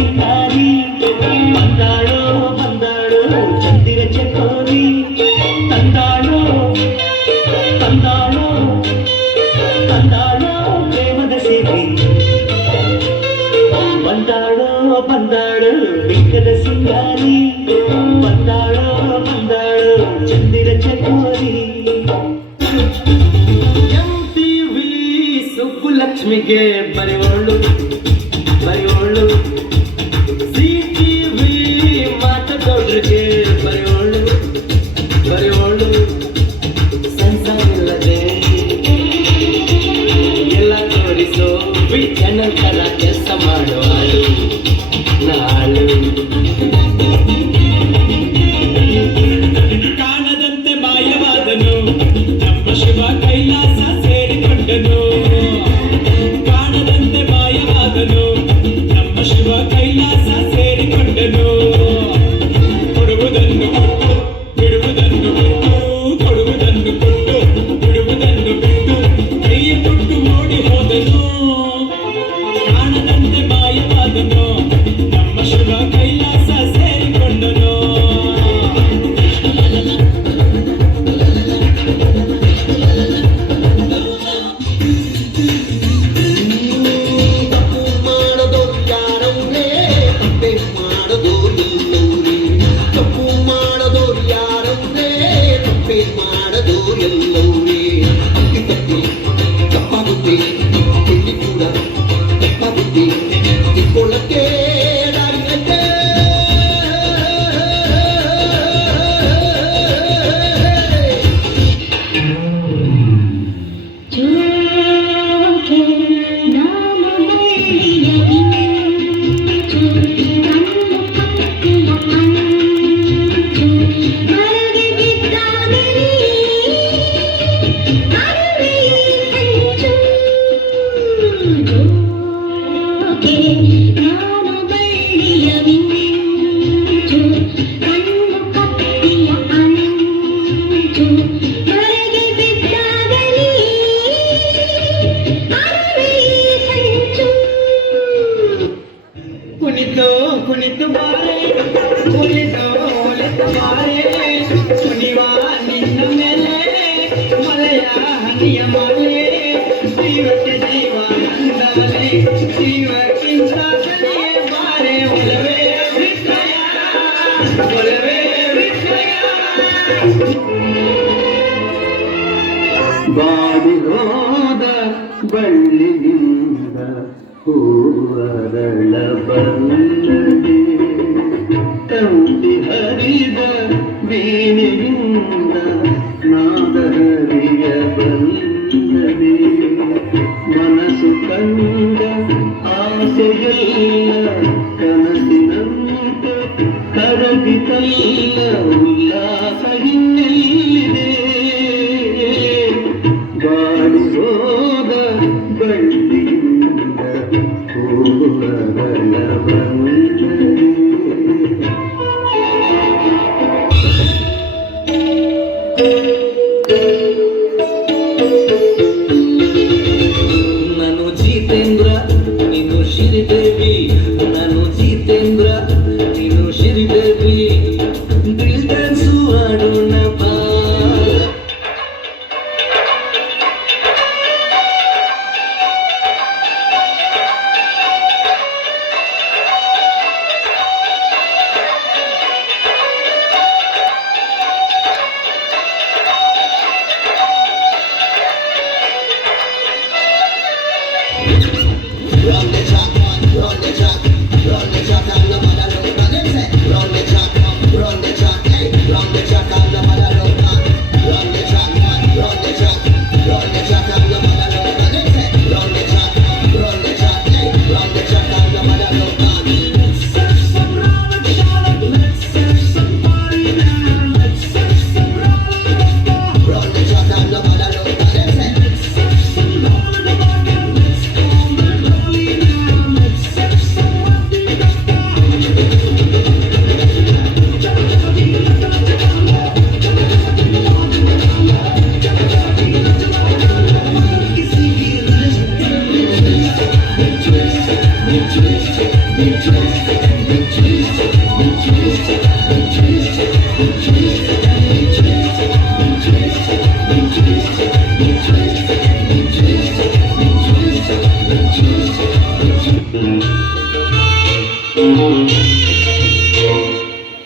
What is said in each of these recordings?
ಸಿಂಗಾರಿ ಬಂದಾಳೋ ಬಂದಾಳೋ ಚಂದಿರ ಚಕೋರಿ ತಂದಾಳೋ ತಂದಾಳೋ ತಂದಾಳೋ ಪ್ರೇಮದ ಸಿರಿ ಬಂದಾಳೋ ಬಂದಾಳೋ ಬಿಕ್ಕದ ಸಿಂಗಾರಿ ಬಂದಾಳೋ ಬಂದಾಳೋ ಚಂದಿರ ಚಕೋರಿ MTV ಸುಬ್ಬುಲಕ್ಷ್ಮಿಗೆ ಬರೆಯೋಳು ಬರೆಯೋಳು CTV ಮಾತದೊಡ್ರಿಗೆ ಬರೆಯೋಳು ಬರೆಯೋಳು ಸಂಸಾರಿಲ್ಲದೆ ಎಲ್ಲ ತೋರಿಸೋ ಚಾನಲ್ ತರ ಕೆಲಸ ಮಾಡೋ ಆಳು ನಾಳು ಕಾಣದಂತೆ ಮಾಯವಾದನು ನಮ್ಮ ಶಿವ ಕೈಲಾಸ ಸೇರಿಕೊಂಡನು ಕಾಣದಂತೆ ಮಾಯವಾದನು ನಮ್ಮ ಶಿವ ಕೈಲಾಸ ಸೇರಿಕೊಂಡನು ಕೊಡುವುದನ್ನು ಕೊಟ್ಟು ಬಿಡುವುದನ್ನು ಬಿಟ್ಟು ಕೊಡುವುದನ್ನು ಕೊಟ್ಟು ಬಿಡುವುದನ್ನು ಬಿಟ್ಟು ಕೈಯ ಕೊಟ್ಟು ಓಡಿ ಹೋದನು ಕಾಣದಂತೆ ಮಾಯವಾದನು ನಮ್ಮ ಶಿವ ಕೈಲಾಸ ಸೇರಿಕೊಂಡನು ಕುಣಿತು ಬಾರೆ ಕುಣಿತು ಒಲಿತು ಬಾರೆ ಕುಣಿವ ನಿನ್ನ ಮೇಲೆ ಮಲೆಯ ಹನಿಯ ಮಾಲೆ ಜೀವಕ್ಕೆ ಜೀವ ಅಂದಾಲೆ ಜೀವಕ್ಕಿಂತ ಕಲಿಯೇ ಬಾರೆ ಒಲವೇ ವಿಸ್ಮಯ ಒಲವೇ ವಿಸ್ಮಯ ಬಾಡಿ ಹೋದ ಬಳ್ಳಿಯಿಂದ ಹೂವರಳ ಬಂದಡೆ ತಂತಿ ಹರಿದ ವೀಣೆಯಿಂದ ನಾದ ಹರಿಯ ಬಂದಡೆ ಮನಸ್ಸು ಕಂಡ ಆಸೆಯಲ್ಲ ಕನಸಿನಂತೆ ಕರಗಿತಲ್ಲ ಉಲ್ಲಾಸ ಇನ್ನೆಲ್ಲಿದೆ ಬಾಡಿ ಹೋದ ಬಳ್ಳಿಯಿಂದ ಹೂವರಳ ಬಂದಡೆ ನಾನು ಜಿತೇಂದ್ರ ನೀನು ಶ್ರೀದೇವಿ ನಾನು ಜಿತೇಂದ್ರ ನೀನು ಶ್ರೀದೇವಿ ದಿಲ್ ಡ್ಯಾನ್ಸು ಆಡೋಣ ಬಾ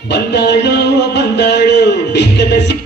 ಬಂದಾಳೋ ಬಂದಾಳೋ ಬಿಕ್ಕದ